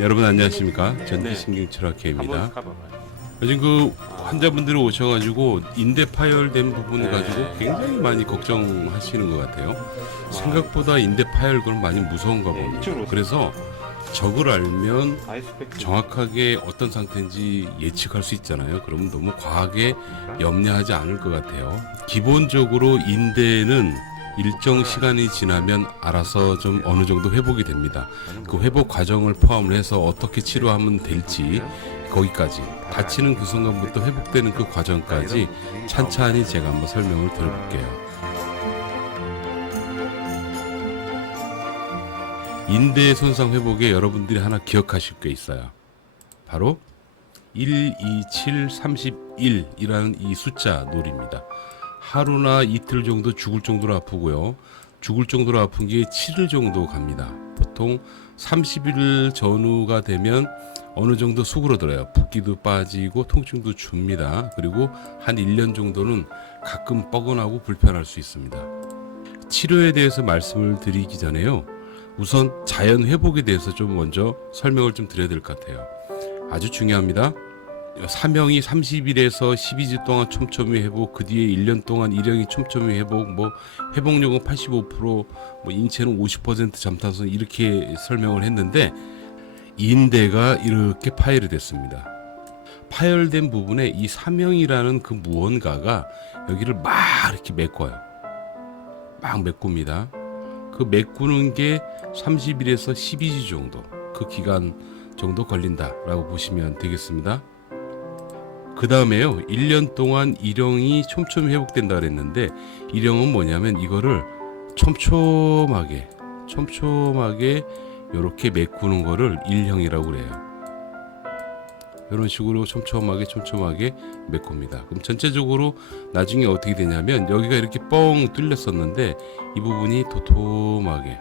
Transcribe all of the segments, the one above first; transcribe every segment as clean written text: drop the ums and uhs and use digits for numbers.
여러분 안녕하십니까? 전기신경치료학회입니다. 요즘 그 환자분들이 오셔가지고 인대 파열된 부분 가지고 굉장히 많이 걱정하시는 것 같아요. 생각보다 인대 파열은 많이 무서운가 봅니다. 그래서 적을 알면 정확하게 어떤 상태인지 예측할 수 있잖아요. 그러면 너무 과하게 염려하지 않을 것 같아요. 기본적으로 인대는 일정 시간이 지나면 알아서 좀 어느 정도 회복이 됩니다. 그 회복 과정을 포함을 해서 어떻게 치료하면 될지 거기까지 다치는 그 순간부터 회복되는 그 과정까지 찬찬히 제가 한번 설명을 드려볼게요. 인대 손상 회복에 여러분들이 하나 기억하실 게 있어요. 바로 1, 2, 7, 31이라는 이 숫자 놀이입니다. 하루나 이틀 정도 죽을 정도로 아프고요. 죽을 정도로 아픈 게 7일 정도 갑니다. 보통 30일 전후가 되면 어느 정도 수그러들어요. 붓기도 빠지고 통증도 줍니다. 그리고 한 1년 정도는 가끔 뻐근하고 불편할 수 있습니다. 치료에 대해서 말씀을 드리기 전에요. 우선 자연 회복에 대해서 좀 먼저 설명을 좀 드려야 될 것 같아요. 아주 중요합니다. 사명이 30일에서 12주 동안 촘촘히 회복, 그 뒤에 1년 동안 일형이 촘촘히 회복, 회복력은 85%, 인체는 50% 잠탄성 이렇게 설명을 했는데 인대가 이렇게 파열이 됐습니다. 파열된 부분에 이 사명이라는 그 무언가가 여기를 막 이렇게 메꿔요. 막 메꿉니다. 그 메꾸는 게 30일에서 12주 정도, 그 기간 정도 걸린다라고 보시면 되겠습니다. 그 다음에요, 1년 동안 일형이 촘촘히 회복된다 그랬는데 일형은 뭐냐면 이거를 촘촘하게 이렇게 메꾸는 거를 일형이라고 그래요. 이런 식으로 촘촘하게 메꿉니다. 그럼 전체적으로 나중에 어떻게 되냐면 여기가 이렇게 뻥 뚫렸었는데 이 부분이 도톰하게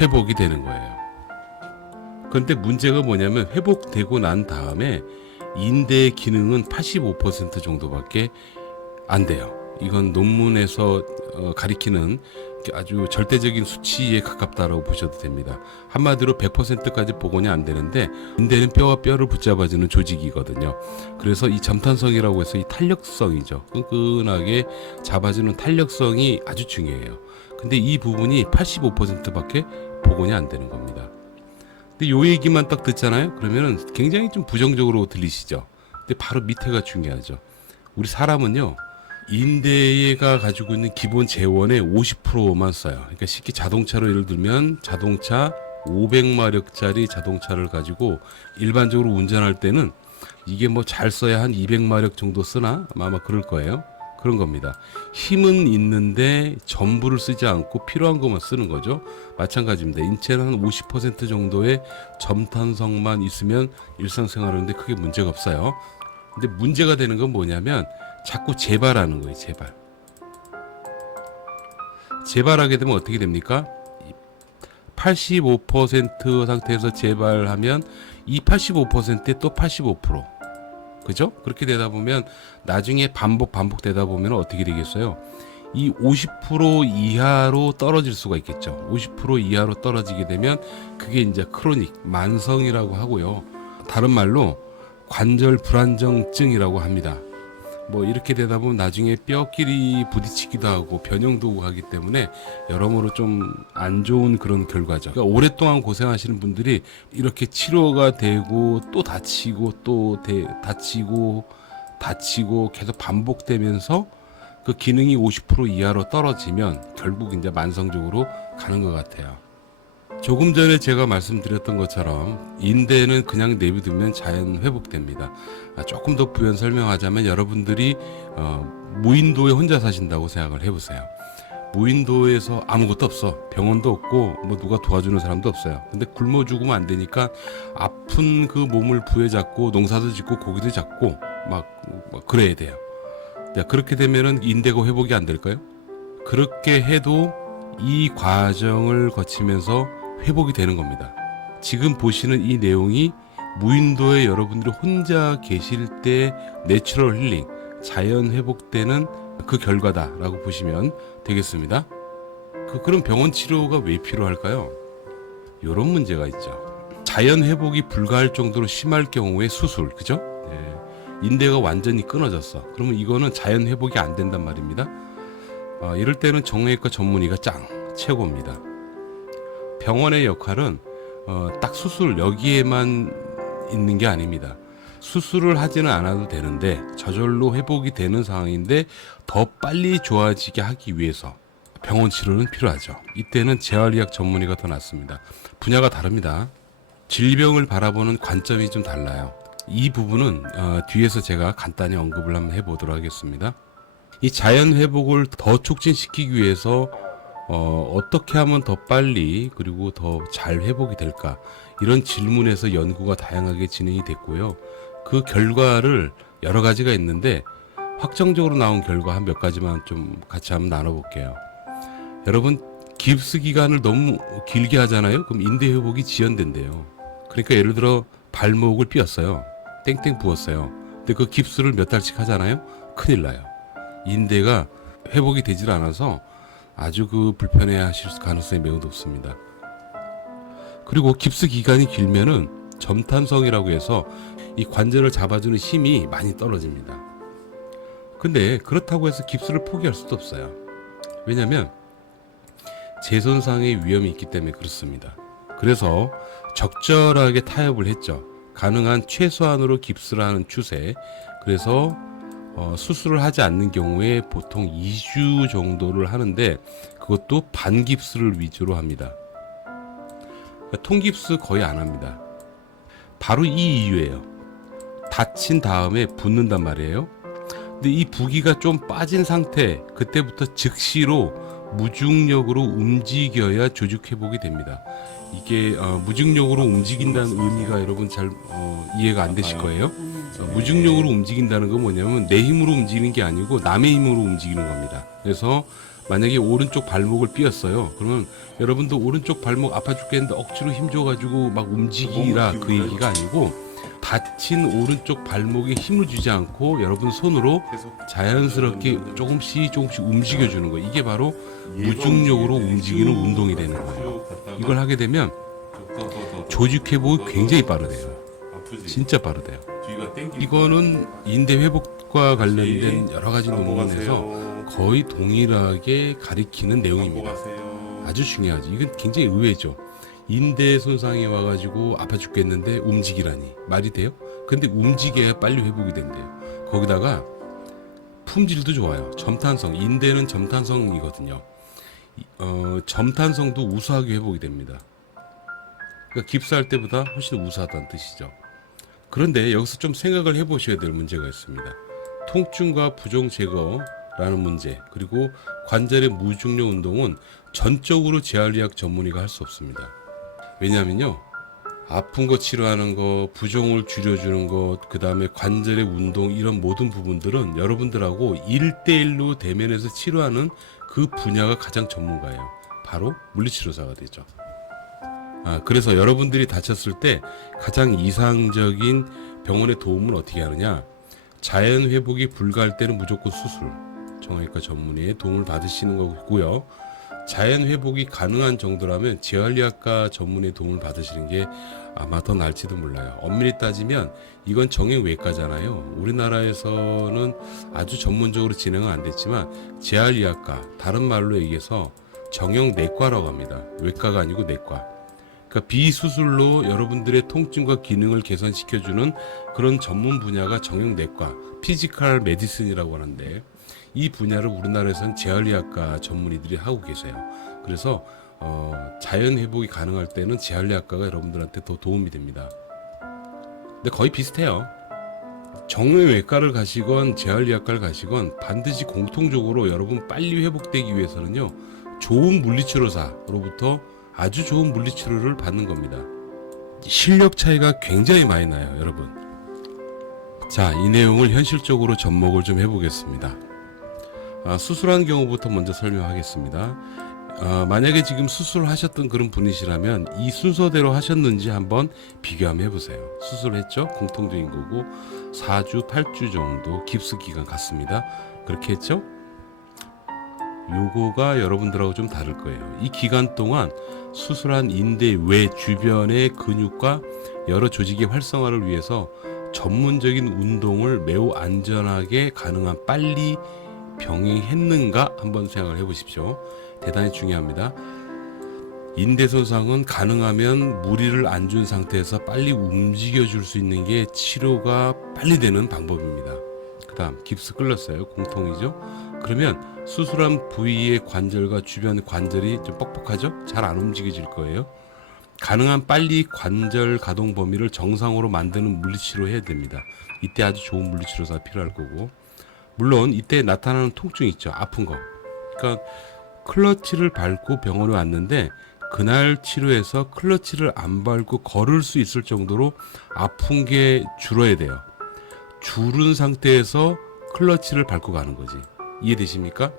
회복이 되는 거예요. 그런데 문제가 뭐냐면 회복되고 난 다음에 인대의 기능은 85% 정도밖에 안 돼요. 이건 논문에서 가리키는 아주 절대적인 수치에 가깝다라고 보셔도 됩니다. 한마디로 100%까지 복원이 안 되는데 인대는 뼈와 뼈를 붙잡아주는 조직이거든요. 그래서 이 점탄성이라고 해서 이 탄력성이죠. 끈끈하게 잡아주는 탄력성이 아주 중요해요. 근데 이 부분이 85%밖에 복원이 안 되는 겁니다. 근데 요 얘기만 딱 듣잖아요. 그러면은 굉장히 좀 부정적으로 들리시죠. 근데 바로 밑에가 중요하죠. 우리 사람은요, 인대가 가지고 있는 기본 재원의 50%만 써요. 그러니까 쉽게 자동차로 예를 들면 자동차 500마력짜리 자동차를 가지고 일반적으로 운전할 때는 이게 잘 써야 한 200마력 정도 쓰나? 아마 그럴 거예요. 그런 겁니다. 힘은 있는데 전부를 쓰지 않고 필요한 것만 쓰는 거죠. 마찬가지입니다. 인체는 한 50% 정도의 점탄성만 있으면 일상생활하는데 크게 문제가 없어요. 근데 문제가 되는 건 뭐냐면 자꾸 재발하는 거예요. 재발하게 되면 어떻게 됩니까? 85% 상태에서 재발하면 이 85%에 또 85%, 그죠? 그렇게 되다 보면 나중에 반복되다 보면 어떻게 되겠어요? 이 50% 이하로 떨어질 수가 있겠죠. 50% 이하로 떨어지게 되면 그게 이제 크로닉, 만성이라고 하고요. 다른 말로 관절 불안정증이라고 합니다. 이렇게 되다 보면 나중에 뼈끼리 부딪히기도 하고 변형도 오고 하기 때문에 여러모로 좀 안 좋은 그런 결과죠. 그러니까 오랫동안 고생하시는 분들이 이렇게 치료가 되고 또 다치고 다치고 계속 반복되면서 그 기능이 50% 이하로 떨어지면 결국 이제 만성적으로 가는 것 같아요. 조금 전에 제가 말씀드렸던 것처럼 인대는 그냥 내비두면 자연 회복됩니다. 조금 더 부연 설명하자면 여러분들이 무인도에 혼자 사신다고 생각을 해보세요. 무인도에서 아무것도 없어. 병원도 없고 누가 도와주는 사람도 없어요. 근데 굶어 죽으면 안 되니까 아픈 그 몸을 부여잡고 농사도 짓고 고기도 잡고 막 그래야 돼요. 그렇게 되면은 인대가 회복이 안 될까요? 그렇게 해도 이 과정을 거치면서 회복이 되는 겁니다. 지금 보시는 이 내용이 무인도에 여러분들이 혼자 계실 때 내추럴 힐링, 자연 회복되는 그 결과다라고 보시면 되겠습니다. 그럼 병원 치료가 왜 필요할까요? 이런 문제가 있죠. 자연 회복이 불가할 정도로 심할 경우에 수술, 그죠? 네. 인대가 완전히 끊어졌어. 그러면 이거는 자연 회복이 안 된단 말입니다. 이럴 때는 정형외과 전문의가 최고입니다. 병원의 역할은 딱 수술 여기에만 있는 게 아닙니다. 수술을 하지는 않아도 되는데 저절로 회복이 되는 상황인데 더 빨리 좋아지게 하기 위해서 병원 치료는 필요하죠. 이때는 재활의학 전문의가 더 낫습니다. 분야가 다릅니다. 질병을 바라보는 관점이 좀 달라요. 이 부분은 뒤에서 제가 간단히 언급을 한번 해보도록 하겠습니다. 이 자연 회복을 더 촉진시키기 위해서 어떻게 하면 더 빨리 그리고 더 잘 회복이 될까, 이런 질문에서 연구가 다양하게 진행이 됐고요. 그 결과를 여러 가지가 있는데 확정적으로 나온 결과 한 몇 가지만 좀 같이 한번 나눠볼게요. 여러분, 깁스 기간을 너무 길게 하잖아요. 그럼 인대 회복이 지연된대요. 그러니까 예를 들어 발목을 삐었어요. 땡땡 부었어요. 근데 그 깁스를 몇 달씩 하잖아요. 큰일 나요. 인대가 회복이 되질 않아서 아주 불편해 하실 가능성이 매우 높습니다. 그리고 깁스 기간이 길면은 점탄성이라고 해서 이 관절을 잡아주는 힘이 많이 떨어집니다. 근데 그렇다고 해서 깁스를 포기할 수도 없어요. 왜냐면 재손상의 위험이 있기 때문에 그렇습니다. 그래서 적절하게 타협을 했죠. 가능한 최소한으로 깁스를 하는 추세. 그래서 수술을 하지 않는 경우에 보통 2주 정도를 하는데 그것도 반깁스를 위주로 합니다. 그러니까 통깁스 거의 안 합니다. 바로 이 이유예요. 다친 다음에 붓는단 말이에요. 근데 이 부기가 좀 빠진 상태, 그때부터 즉시로 무중력으로 움직여야 조직 회복이 됩니다. 이게 무중력으로 움직인다는 의미가 여러분 잘 이해가 안 되실 거예요. 무중력으로 움직인다는 건 뭐냐면 내 힘으로 움직이는 게 아니고 남의 힘으로 움직이는 겁니다. 그래서 만약에 오른쪽 발목을 삐었어요. 그러면 여러분도 오른쪽 발목 아파 죽겠는데 억지로 힘줘가지고 막 움직이라 그 얘기가 아니고, 다친 오른쪽 발목에 힘을 주지 않고 여러분 손으로 자연스럽게 조금씩 움직여주는 거예요. 이게 바로 무중력으로 움직이는 운동이 되는 거예요. 이걸 하게 되면 조직 회복이 굉장히 빠르대요. 진짜 빠르대요. 이거는 인대 회복과 관련된 여러 가지 논문에서 거의 동일하게 가리키는 내용입니다. 아주 중요하죠. 이건 굉장히 의외죠. 인대 손상이 와가지고 아파 죽겠는데 움직이라니 말이 돼요? 근데 움직여야 빨리 회복이 된대요. 거기다가 품질도 좋아요. 점탄성, 인대는 점탄성이거든요. 점탄성도 우수하게 회복이 됩니다. 그러니까 깁스할 때보다 훨씬 우수하다는 뜻이죠. 그런데 여기서 좀 생각을 해보셔야 될 문제가 있습니다. 통증과 부종 제거라는 문제, 그리고 관절의 무중력 운동은 전적으로 재활의학 전문의가 할 수 없습니다. 왜냐하면요, 아픈 거 치료하는 거, 부종을 줄여주는 것, 그 다음에 관절의 운동, 이런 모든 부분들은 여러분들하고 1대1로 대면해서 치료하는 그 분야가 가장 전문가예요. 바로 물리치료사가 되죠. 그래서 여러분들이 다쳤을 때 가장 이상적인 병원의 도움은 어떻게 하느냐, 자연 회복이 불가할 때는 무조건 수술, 정형외과 전문의의 도움을 받으시는 거고요. 자연 회복이 가능한 정도라면 재활의학과 전문의 도움을 받으시는 게 아마 더 나을지도 몰라요. 엄밀히 따지면 이건 정형외과잖아요. 우리나라에서는 아주 전문적으로 진행은 안 됐지만 재활의학과, 다른 말로 얘기해서 정형내과라고 합니다. 외과가 아니고 내과. 그러니까 비수술로 여러분들의 통증과 기능을 개선시켜주는 그런 전문 분야가 정형내과, 피지컬 메디슨이라고 하는데, 이 분야를 우리나라에서는 재활의학과 전문의들이 하고 계세요. 그래서 자연 회복이 가능할 때는 재활의학과가 여러분들한테 더 도움이 됩니다. 근데 거의 비슷해요. 정형외과를 가시건 재활의학과를 가시건 반드시 공통적으로 여러분 빨리 회복되기 위해서는요, 좋은 물리치료사로부터 아주 좋은 물리치료를 받는 겁니다. 실력 차이가 굉장히 많이 나요, 여러분. 자, 이 내용을 현실적으로 접목을 좀 해보겠습니다. 수술한 경우부터 먼저 설명하겠습니다. 만약에 지금 수술을 하셨던 그런 분이시라면 이 순서대로 하셨는지 한번 비교 한번 해보세요. 수술했죠? 공통적인 거고 4주, 8주 정도 깁스 기간 같습니다. 그렇게 했죠? 요거가 여러분들하고 좀 다를 거예요. 이 기간 동안 수술한 인대 외 주변의 근육과 여러 조직의 활성화를 위해서 전문적인 운동을 매우 안전하게 가능한 빨리 병행했는가 한번 생각을 해보십시오. 대단히 중요합니다. 인대 손상은 가능하면 무리를 안 준 상태에서 빨리 움직여 줄 수 있는 게 치료가 빨리 되는 방법입니다. 그 다음 깁스 끌렸어요. 공통이죠. 그러면 수술한 부위의 관절과 주변 관절이 좀 뻑뻑하죠. 잘 안 움직여질 거예요. 가능한 빨리 관절 가동 범위를 정상으로 만드는 물리치료 해야 됩니다. 이때 아주 좋은 물리치료가 필요할 거고, 물론 이때 나타나는 통증 있죠. 아픈 거. 그러니까 클러치를 밟고 병원에 왔는데 그날 치료에서 클러치를 안 밟고 걸을 수 있을 정도로 아픈 게 줄어야 돼요. 줄은 상태에서 클러치를 밟고 가는 거지. 이해되십니까?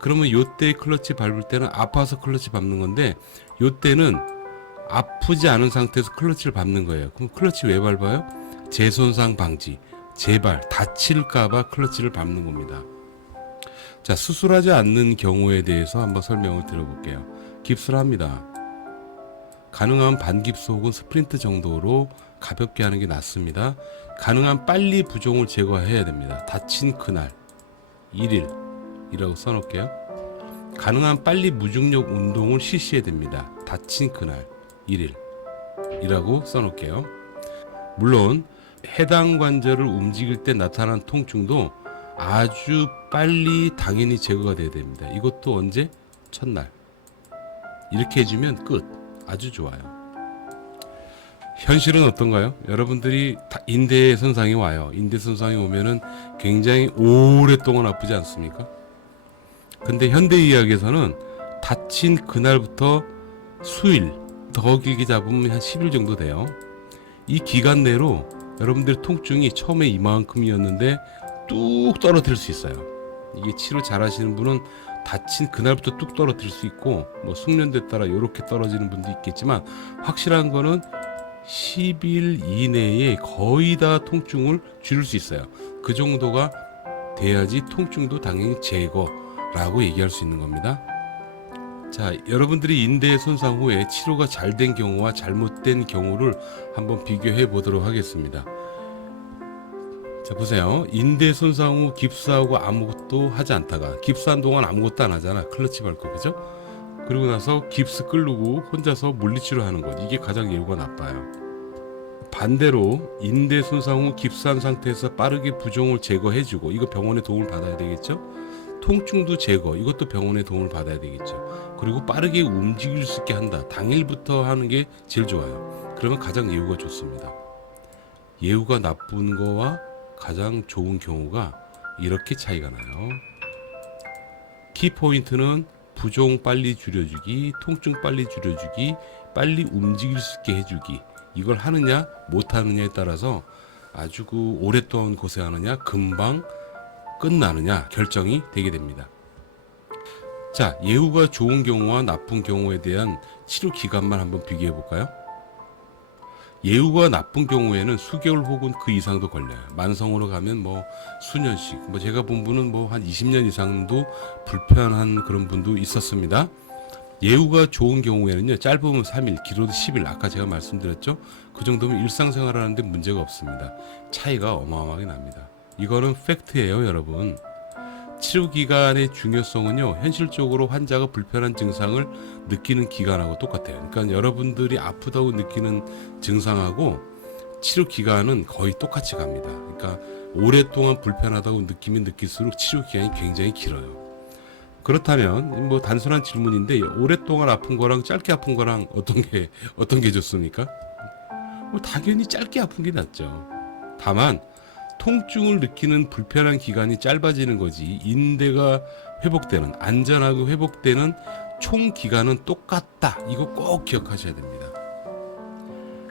그러면 요때 클러치 밟을 때는 아파서 클러치 밟는 건데, 요때는 아프지 않은 상태에서 클러치를 밟는 거예요. 그럼 클러치 왜 밟아요? 재손상 방지, 제발 다칠까봐 클러치를 밟는 겁니다. 자, 수술하지 않는 경우에 대해서 한번 설명을 드려볼게요. 깁스를 합니다. 가능한 반깁스 혹은 스프린트 정도로 가볍게 하는 게 낫습니다. 가능한 빨리 부종을 제거해야 됩니다. 다친 그날 1일이라고 써놓을게요. 가능한 빨리 무중력 운동을 실시해야 됩니다. 다친 그날 1일이라고 써놓을게요. 물론 해당 관절을 움직일 때 나타난 통증도 아주 빨리 당연히 제거가 돼야 됩니다. 이것도 언제? 첫날. 이렇게 해주면 끝. 아주 좋아요. 현실은 어떤가요? 여러분들이 인대 손상이 와요. 인대 손상이 오면은 굉장히 오랫동안 아프지 않습니까? 근데 현대의학에서는 다친 그날부터 수일, 더 길게 잡으면 한 10일 정도 돼요. 이 기간 내로 여러분들의 통증이 처음에 이만큼이었는데 뚝 떨어뜨릴 수 있어요. 이게 치료 잘 하시는 분은 다친 그날부터 뚝 떨어뜨릴 수 있고, 뭐 숙련도에 따라 이렇게 떨어지는 분도 있겠지만, 확실한 거는 10일 이내에 거의 다 통증을 줄일 수 있어요. 그 정도가 돼야지 통증도 당연히 제거라고 얘기할 수 있는 겁니다. 자, 여러분들이 인대 손상 후에 치료가 잘 된 경우와 잘못된 경우를 한번 비교해 보도록 하겠습니다. 자, 보세요. 인대 손상 후 깁스하고 아무것도 하지 않다가, 깁스한 동안 아무것도 안 하잖아. 클러치 밟고, 그죠? 그리고 나서 깁스 끌고 혼자서 물리치료 하는 것, 이게 가장 예후가 나빠요. 반대로 인대 손상 후 깁스한 상태에서 빠르게 부종을 제거해주고, 이거 병원의 도움을 받아야 되겠죠? 통증도 제거, 이것도 병원의 도움을 받아야 되겠죠. 그리고 빠르게 움직일 수 있게 한다. 당일부터 하는 게 제일 좋아요. 그러면 가장 예후가 좋습니다. 예후가 나쁜 거와 가장 좋은 경우가 이렇게 차이가 나요. 키포인트는 부종 빨리 줄여주기, 통증 빨리 줄여주기, 빨리 움직일 수 있게 해주기. 이걸 하느냐 못하느냐에 따라서 아주 오랫동안 고생하느냐 금방 끝나느냐 결정이 되게 됩니다. 자, 예후가 좋은 경우와 나쁜 경우에 대한 치료 기간만 한번 비교해 볼까요? 예후가 나쁜 경우에는 수개월 혹은 그 이상도 걸려요. 만성으로 가면 뭐 수년씩, 뭐 제가 본 분은 뭐 한 20년 이상도 불편한 그런 분도 있었습니다. 예후가 좋은 경우에는요, 짧으면 3일, 길어도 10일, 아까 제가 말씀드렸죠? 그 정도면 일상생활 하는데 문제가 없습니다. 차이가 어마어마하게 납니다. 이거는 팩트예요, 여러분. 치료 기간의 중요성은요, 현실적으로 환자가 불편한 증상을 느끼는 기간하고 똑같아요. 그러니까 여러분들이 아프다고 느끼는 증상하고 치료 기간은 거의 똑같이 갑니다. 그러니까 오랫동안 불편하다고 느끼면 느낄수록 치료 기간이 굉장히 길어요. 그렇다면 뭐 단순한 질문인데, 오랫동안 아픈 거랑 짧게 아픈 거랑 어떤 게 좋습니까? 뭐 당연히 짧게 아픈 게 낫죠. 다만 통증을 느끼는 불편한 기간이 짧아지는 거지, 인대가 회복되는, 안전하게 회복되는 총 기간은 똑같다. 이거 꼭 기억하셔야 됩니다.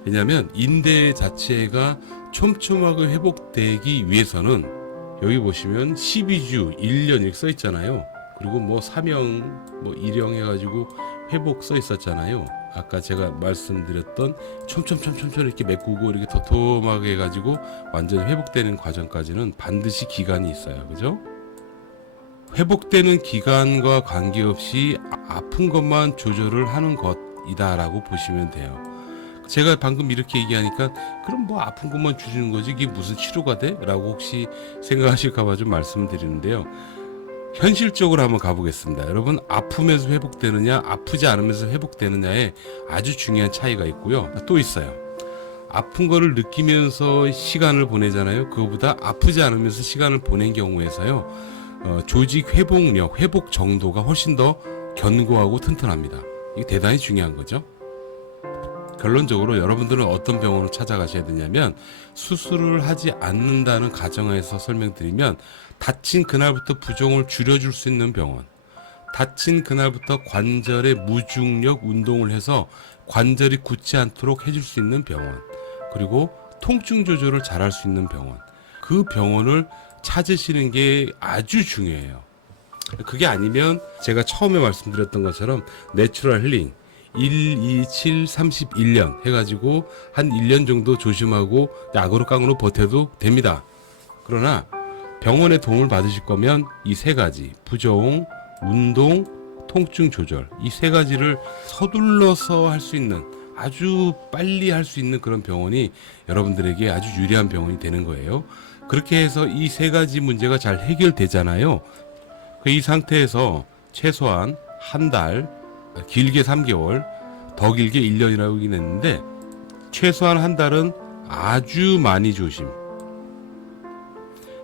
왜냐하면 인대 자체가 촘촘하게 회복되기 위해서는, 여기 보시면 12주, 1년 이렇게 써 있잖아요. 그리고 뭐 사명, 뭐 일형 해가지고 회복 써 있었잖아요. 아까 제가 말씀드렸던 촘촘 이렇게 메꾸고 이렇게 도톰하게 해가지고 완전히 회복되는 과정까지는 반드시 기간이 있어요. 그죠? 회복되는 기간과 관계없이 아픈 것만 조절을 하는 것이다라고 보시면 돼요. 제가 방금 이렇게 얘기하니까 그럼 뭐 아픈 것만 주는 거지 이게 무슨 치료가 돼? 라고 혹시 생각하실까봐 좀 말씀을 드리는데요. 현실적으로 한번 가보겠습니다. 여러분, 아프면서 회복되느냐 아프지 않으면서 회복되느냐에 아주 중요한 차이가 있고요. 또 있어요. 아픈 거를 느끼면서 시간을 보내잖아요. 그거보다 아프지 않으면서 시간을 보낸 경우에서요, 조직 회복력, 회복 정도가 훨씬 더 견고하고 튼튼합니다. 이게 대단히 중요한 거죠. 결론적으로 여러분들은 어떤 병원을 찾아가셔야 되냐면, 수술을 하지 않는다는 가정하에서 설명드리면, 다친 그날부터 부종을 줄여줄 수 있는 병원, 다친 그날부터 관절의 무중력 운동을 해서 관절이 굳지 않도록 해줄 수 있는 병원, 그리고 통증 조절을 잘할 수 있는 병원, 그 병원을 찾으시는 게 아주 중요해요. 그게 아니면 제가 처음에 말씀드렸던 것처럼 내추럴 힐링 1, 2, 7, 31년 해가지고 한 1년 정도 조심하고 약으로 깡으로 버텨도 됩니다. 그러나 병원의 도움을 받으실 거면 이 세 가지, 부종, 운동, 통증 조절, 이 세 가지를 서둘러서 할 수 있는, 아주 빨리 할 수 있는 그런 병원이 여러분들에게 아주 유리한 병원이 되는 거예요. 그렇게 해서 이 세 가지 문제가 잘 해결되잖아요. 이 상태에서 최소한 한 달, 길게 3개월, 더 길게 1년이라고 하긴 했는데, 최소한 한 달은 아주 많이 조심,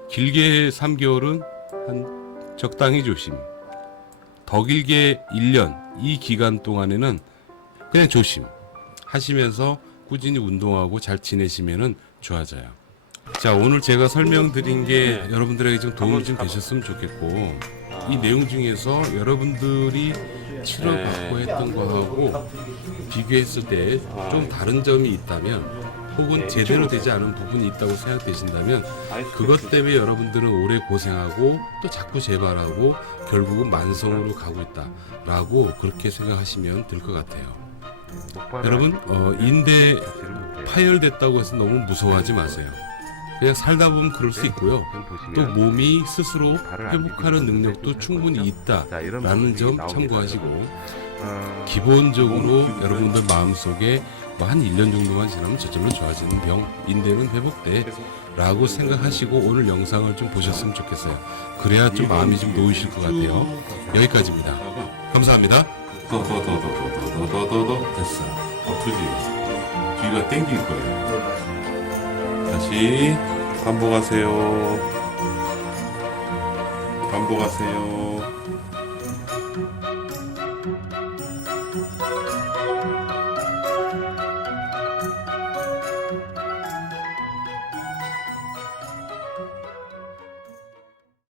길게 3개월은 한 적당히 조심, 더 길게 1년, 이 기간 동안에는 그냥 조심 하시면서 꾸준히 운동하고 잘 지내시면 좋아져요. 자, 오늘 제가 설명드린 게 여러분들에게 좀 도움이 좀 되셨으면 좋겠고, 이 내용 중에서 여러분들이 치료받고 했던 거하고 비교했을 때 좀 다른 점이 있다면, 혹은 제대로 되지 않은 부분이 있다고 생각되신다면, 그것 때문에 여러분들은 오래 고생하고 또 자꾸 재발하고 결국은 만성으로 가고 있다라고 그렇게 생각하시면 될 것 같아요. 여러분, 인대 파열됐다고 해서 너무 무서워하지 마세요. 그냥 살다 보면 그럴 수 있고요. 또 몸이 스스로 회복하는 능력도 충분히 있다라는 점 참고하시고, 기본적으로 여러분들 마음속에 한 1년 정도만 지나면 저절로 좋아지는 병, 인대는 회복돼 라고 생각하시고 오늘 영상을 좀 보셨으면 좋겠어요. 그래야 좀 마음이 좀 놓이실 것 같아요. 여기까지입니다. 감사합니다. 더 됐어. 아프지? 뒤가 땡길 거예요. 다시 반복하세요. 반복하세요.